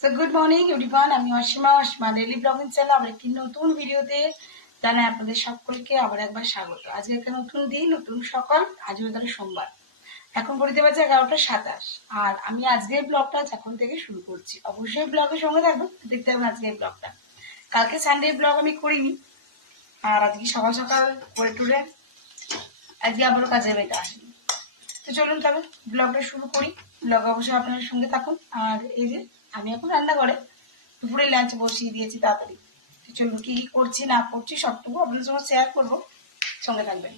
So good morning everyone, আমি Asima daily blogging channel আবার একটি নতুন ভিডিওতে জানাই আপনাদের সকলকে আবার একবার স্বাগত। আজকে একটা নতুন দিন, নতুন সকাল। আজ হলো সোমবার, এখন পড়তে পারছে 11টা 27। আর আমি আজকের ব্লগটা এখন থেকে শুরু করছি। অবশ্যই ব্লগের সঙ্গে থাকবেন, দেখতে পাবেন আজকের ব্লগটা। কালকে সানডে ব্লগ আমি করিনি, আর আজকে সকাল সকাল করে টুরে আজকে আবারও কাজের মেয়েটা আসেনি। তো চলুন তবে ব্লগটা শুরু করি। ব্লগ অবশ্যই আপনাদের সঙ্গে থাকুন। আর এই যে আমি এখন রান্না করে দুপুরে লাঞ্চ বসিয়ে দিয়েছি তাড়াতাড়ি। তো চলুন কি করছি না করছি সবটুকু আপনাদের সঙ্গে শেয়ার করবো, সঙ্গে থাকবেন।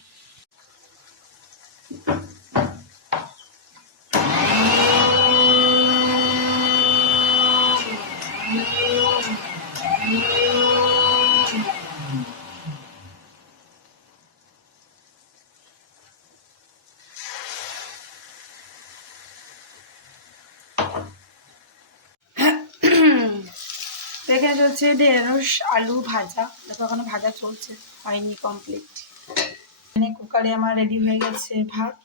এখানে চলছে ঢেঁড়স আলু ভাজা। দেখো এখনো ভাজা চলছে, হয়নি কমপ্লিট। এখানে কুকারে আমার রেডি হয়ে গেছে ভাত।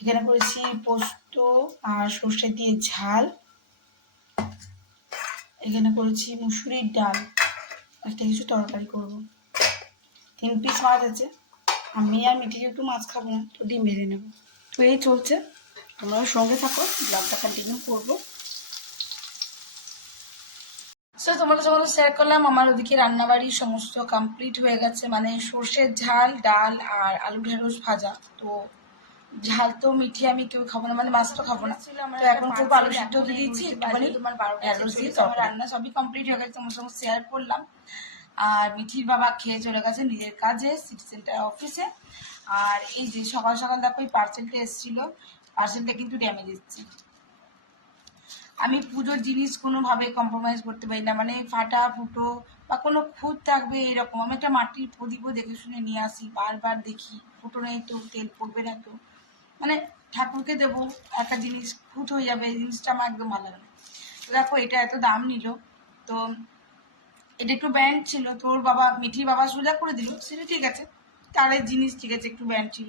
এখানে করেছি পোস্ত আর সর্ষে দিয়ে ঝাল। এখানে করেছি মুসুরির ডাল, একটা কিছু তরকারি করবো। 3 পিস মাছ আছে। আমি আর মিঠি যেহেতু মাছ খাবো না, তো ডিম ভেজে নেবো। তো এই চলছে, তোমরাও সঙ্গে থাকো, ব্লগটা কন্টিনিউ করবো। সো তোমাদের সঙ্গে শেয়ার করলাম আমার ওদিকে রান্নাবাড়ি সমস্ত কমপ্লিট হয়ে গেছে, মানে সর্ষের ঝাল, ডাল আর আলু ঢেঁড়স ভাজা। তো ঝাল তো মিঠি আমি কেউ খাবো না, মানে মাছ তো খাবো না। তো এখন খুব আলু সিদ্ধ দিয়ে দিয়েছি একটুখানি, ঢেঁড়স দিয়ে আমার রান্না সবই কমপ্লিট হয়ে গেছে, তোমার সঙ্গে শেয়ার করলাম। আর মিঠির বাবা খেয়ে চলে গেছে নিজের কাজে, সিটি সেন্টার অফিসে। আর এই যে সকাল সকাল দেখো এই পার্সেলটা এসেছিল, পার্সেলটা কিন্তু ড্যামেজ এসেছে। আমি পুজোর জিনিস কোনোভাবে কম্প্রোমাইজ করতে পারি না, মানে ফাটা ফুটো বা কোনো খুঁত থাকবে এরকম। আমি একটা মাটির প্রদীপও দেখে শুনে নিয়ে আসি, বারবার দেখি ফুটো নেই তো, তেল পড়বে না তো, মানে ঠাকুরকে দেবো একটা জিনিস খুঁত হয়ে যাবে, এই জিনিসটা আমার একদম ভালো লাগে না। তো দেখো এটা এত দাম নিল, তো এটা একটু ব্যান্ড ছিল, তোর বাবা মিঠির বাবা সোজা করে দিল, সেটা ঠিক আছে, তারের জিনিস ঠিক আছে, একটু ব্যান্ড ছিল।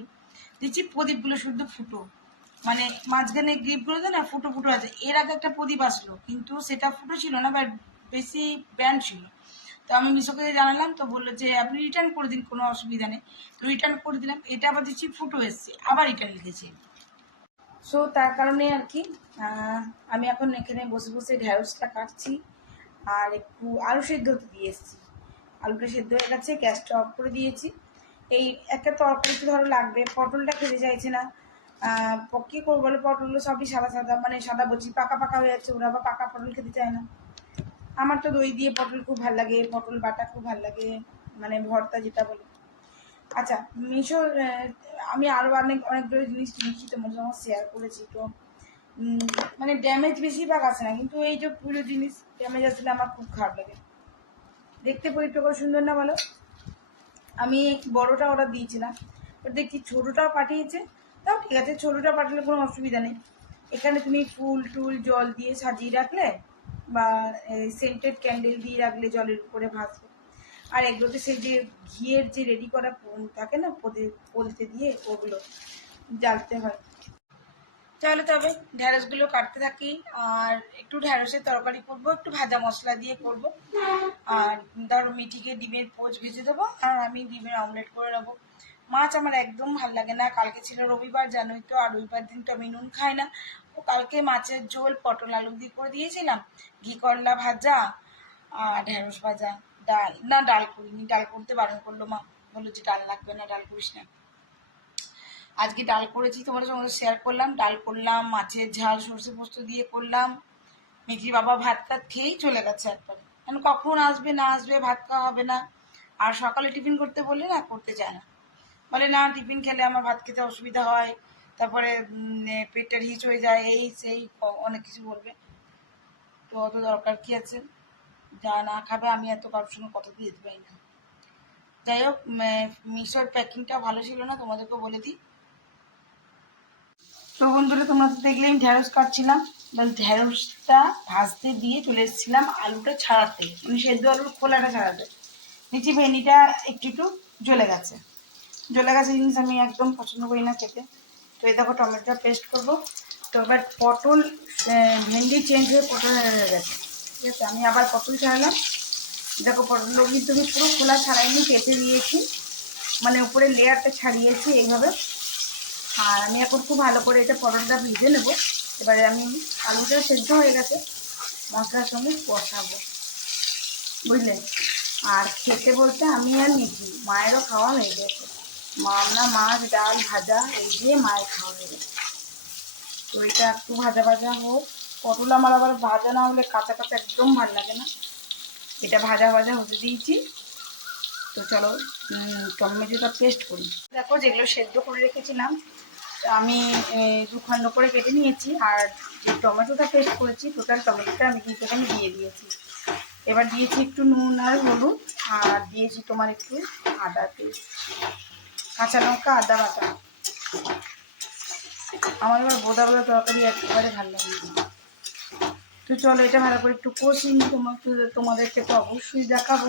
দেখছি প্রদীপগুলো শুধু ফুটো, মানে মাঝখানে গ্রিপগুলো তো না ফুটো ফুটো আছে। এর আগে একটা প্রদীপ আসলো, কিন্তু সেটা ফুটো ছিল না, বাট বেশি ব্যান্ড ছিল। তো আমি মিশোকে জানালাম, তো বললো যে আপনি রিটার্ন করে দিন, কোনো অসুবিধা নেই। তো রিটার্ন করে দিলাম, এটা আবার দেখছি ফুটো এসছে, আবার রিটার্ন লিখেছি। সো তার কারণে আর কি আমি এখন এখানে বসে বসে ঢ্যাঁড়সটা কাটছি আর একটু আলু সেদ্ধ দিয়ে এসেছি। আলুটা সেদ্ধ হয়ে গেছে, গ্যাসটা অফ করে দিয়েছি। এই একটা তরকারি তো ধরো লাগবে, পটলটা খেতে চাইছে না। কী করবো বলে, পটলগুলো সবই সাদা সাদা, মানে সাদা বলছি পাকা পাকা হয়ে যাচ্ছে, ওরা আবার পাকা পটল খেতে চায় না। আমার তো দই দিয়ে পটল খুব ভালো লাগে, পটল বাটা খুব ভালো লাগে, মানে ভর্তা যেটা বলে। আচ্ছা মিশো, আমি আরও অনেকগুলো জিনিস কিনেছি, তোমার সঙ্গে শেয়ার করেছি। তো মানে ড্যামেজ বেশিরভাগ আসে না, কিন্তু এই যে পুরো জিনিস ড্যামেজ আসলে আমার খুব খারাপ লাগে। দেখতে পরিষ্কার সুন্দর না বলো? আমি বড়টা অর্ডার দিয়েছিলাম, তো দেখছি ছোটোটাও পাঠিয়েছে। তাও ঠিক আছে, ছোটোটা পাঠালে কোনো অসুবিধা নেই। এখানে তুমি ফুল টুল জল দিয়ে সাজিয়ে রাখলে, বা সেন্টেড ক্যান্ডেল দিয়ে রাখলে জলের উপরে ভাসবে। আর এগুলোতে সেই যে ঘিয়ের যে রেডি করা থাকে না পলতে দিয়ে, ওগুলো জ্বালতে হয়। তাহলে তবে ঢ্যাঁড়সগুলো কাটতে থাকি, আর একটু ঢ্যাঁড়সের তরকারি করবো, একটু ভাজা মশলা দিয়ে করব। আর ধরো মিঠিকে ডিমের পোচ ভেজে দেবো, আর আমি ডিমের অমলেট করে নেবো। মাছ আমার একদম ভাল লাগে না। কালকে ছিল রবিবার, জানোই তো, আর রবিবার দিন তো আমি নুন খাই না। ও কালকে মাছের ঝোল পটল আলু দিয়ে করে দিয়েছিলাম, ঘি করলা ভাজা আর ঢ্যাঁড়স ভাজা। ডাল না, ডাল করিনি, ডাল করতে বারণ করলো মা, বললো যে ডাল লাগবে না, ডাল করিস না। আজকে ডাল করেছি, তোমাদের সঙ্গে শেয়ার করলাম। ডাল করলাম, মাছের ঝাল সর্ষে পোস্ত দিয়ে করলাম। মিঠির বাবা ভাত টাত খেয়েই চলে গেছে একবার, মানে কখন আসবে না আসবে, ভাত খাওয়া হবে না। আর সকালে টিফিন করতে বললে না, করতে চায় না, বলে না টিফিন খেলে আমার ভাত খেতে অসুবিধা হয়, তারপরে পেটের হিচ হয়ে যায়, এই সেই অনেক কিছু বলবে। তো অত দরকার কি আছে, যা না খাবে আমি এত কারোর সঙ্গে কথা দিয়ে দিতে পারি না। যাই হোক, মিশোর প্যাকিংটা ভালো ছিল না, তোমাদেরকে বলে দিই। তো বন্ধুরা, তোমরা তো দেখলে আমি ঢ্যাঁড়স কাটছিলাম, ঢ্যাঁড়সটা ভাজতে দিয়ে চলে এসেছিলাম আলুটা ছাড়াতে, মানে সেদ্ধ আলুর খোলাটা ছাড়াতে। দেখছি ভেনিটা একটু একটু জ্বলে গেছে। জ্বলে গেছে জিনিস আমি একদম পছন্দ করি না খেতে। তো এই দেখো টমেটোটা পেস্ট করবো। তো তো এবার পটল ভেন্ডি চেঞ্জ হয়ে পটল হয়ে গেছে। ঠিক আছে, আমি আবার পটল ছাড়ালাম। দেখো পটলগুলো কিন্তু আমি পুরো খোলা ছাড়াইনি, কেটে দিয়েছি, মানে উপরে লেয়ারটা ছাড়িয়েছি এইভাবে। আর আমি এখন খুব ভালো করে এটা পটলটা ভেজে নেবো। এবারে আমি আলুটা সেদ্ধ হয়ে গেছে, মশলার সঙ্গে কষাবো, বুঝলে। আর খেতে বলতে আমি আর মিঠি, মায়েরও খাওয়া হয়ে গেছে। আমরা মাছ ডাল ভাজা এই দিয়ে মায়ের খাওয়া হয়ে গেছে। তো এটা একটু ভাজা ভাজা হোক। পটল আমার আবার ভাজা না হলে কাঁচা কাঁচা একদম ভালো লাগে না। এটা ভাজা ভাজা হতে দিয়েছি। তো চলো টমেটোটা পেস্ট করি। দেখো যেগুলো সেদ্ধ করে রেখেছিলাম আমি 2 খণ্ড করে কেটে নিয়েছি। আর যে টমেটোটা পেস্ট করেছি টোটাল টমেটোটা আমি কিন্তু এখানে দিয়ে দিয়েছি। এবার দিয়েছি একটু নুন আর হলুদ, আর দিয়েছি তোমার একটু আদা পেস্ট, কাঁচা লঙ্কা আদা বাটা। আমার এবার বোদা বোদা তরকারি একেবারে ভালো লাগে। তো চলো এটা ভালো করে একটু কষি, তোমাদেরকে তো অবশ্যই দেখাবো।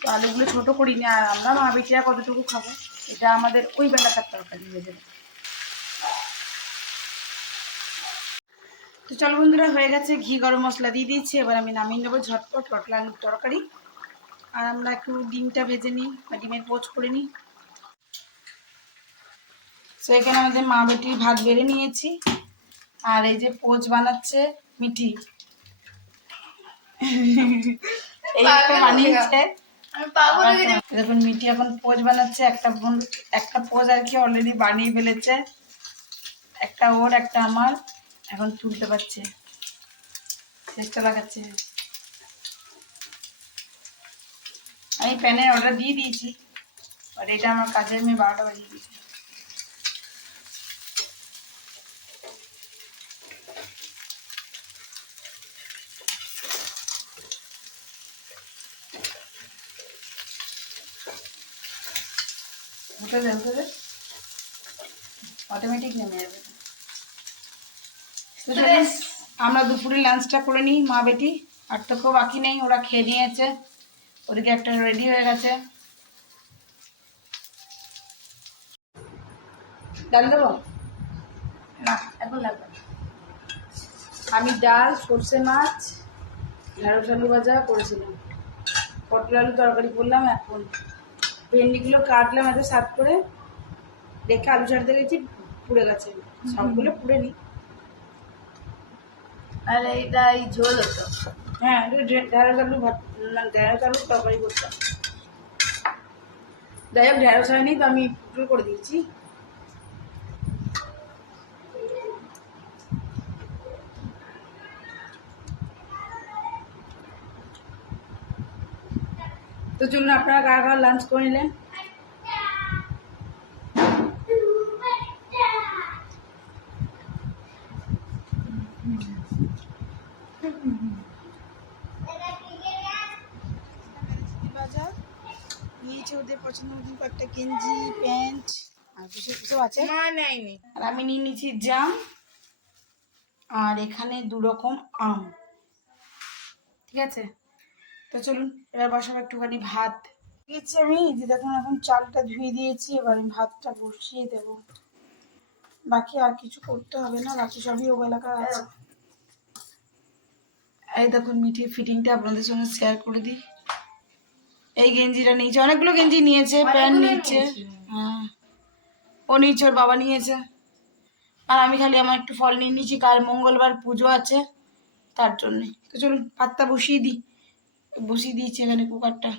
তো আলুগুলো ছোটো করিনি, আর আমরা মা বেটিরা কতটুকু খাবো, এটা আমাদের ওই বেলাকার তরকারি হয়ে যাবে। তো চলো বন্ধুরা, হয়ে গেছে, ঘি গরম মশলা দিয়ে দিয়েছি। এবার আমি নামিয়ে নেবো ঝটপট পটল আলুর তরকারি। আর আমরা একটু ডিমটা ভেজে নিই বা ডিমের পোচ করে নিই। তো এখানে আমাদের মা বেটির ভাত বেড়ে নিয়েছি, আর এই যে পোচ বানাচ্ছে মিঠি। এই একটা বানিয়েছে। দেখুন মিঠি এখন পোচ বানাচ্ছে, একটা পোচ আর কি অলরেডি বানিয়ে ফেলেছে, একটা ওর একটা আমার। এখন তুলতে পারছে, চেষ্টা লাগাচ্ছে। আমি প্যানের অর্ডার দিয়ে দিয়েছি, আর এটা আমার কাজের মেয়ে 12টা বাজিয়ে দিয়েছে। অটোমেটিক নেমে যাবে। আমরা দুপুরে লাঞ্চটা করে নিই মা বেটি, আর তো খুব বাকি নেই, ওরা খেয়ে নিয়েছে। ওদিকে একটা রেডি হয়ে গেছে। ডাল দেবো না, এখন লাগবে। আমি ডাল, সর্ষে মাছ, ঢেঁড়স আলু ভাজা করেছিলাম, পটল আলু তরকারি করলাম। এখন ভেন্ডিগুলো কাটলাম এত সাত করে, রেখে আলু ছাড়তে গেছি, পুড়ে গেছে। সবগুলো পুড়ে নি। আর এইটা এই ঝোল হতো। হ্যাঁ, ঢেঁড়স আলু ঢেঁড়স আলুর তরকারি করতাম। যাই হোক, ঢেঁড়স হয়নি তো আমি পুটল করে দিয়েছি। তো চলুন, আপনারা কারা কারা লাঞ্চ করে নিলেন। বাজার নিয়েছে ওদের পছন্দ মতন কয়েকটা গেঞ্জি প্যান্ট আর কিছু আছে। আর আমি নিয়ে নিয়েছি জাম, আর এখানে 2 রকম আম। ঠিক আছে, তো চলুন এবার বসাবো একটুখানি ভাত। দিয়েছি আমি, যে দেখুন এখন চালটা ধুয়ে দিয়েছি, এবার আমি ভাতটা বসিয়ে দেবো। বাকি আর কিছু করতে হবে না, বাকি সবই ও এলাকার আছে। এই দেখুন মিঠির ফিটিংটা আপনাদের সঙ্গে শেয়ার করে দিই। এই গেঞ্জিটা নিয়েছে, অনেকগুলো গেঞ্জি নিয়েছে, প্যান্ট নিয়েছে। হ্যাঁ, ও নিয়েছে, ওর বাবা নিয়েছে। আর আমি খালি আমার একটু ফল নিয়ে নিয়েছি, কাল মঙ্গলবার পুজো আছে তার জন্যে। তো চলুন ভাতটা বসিয়ে দিই। বসিয়ে দিয়েছি এখানে কুকারটা।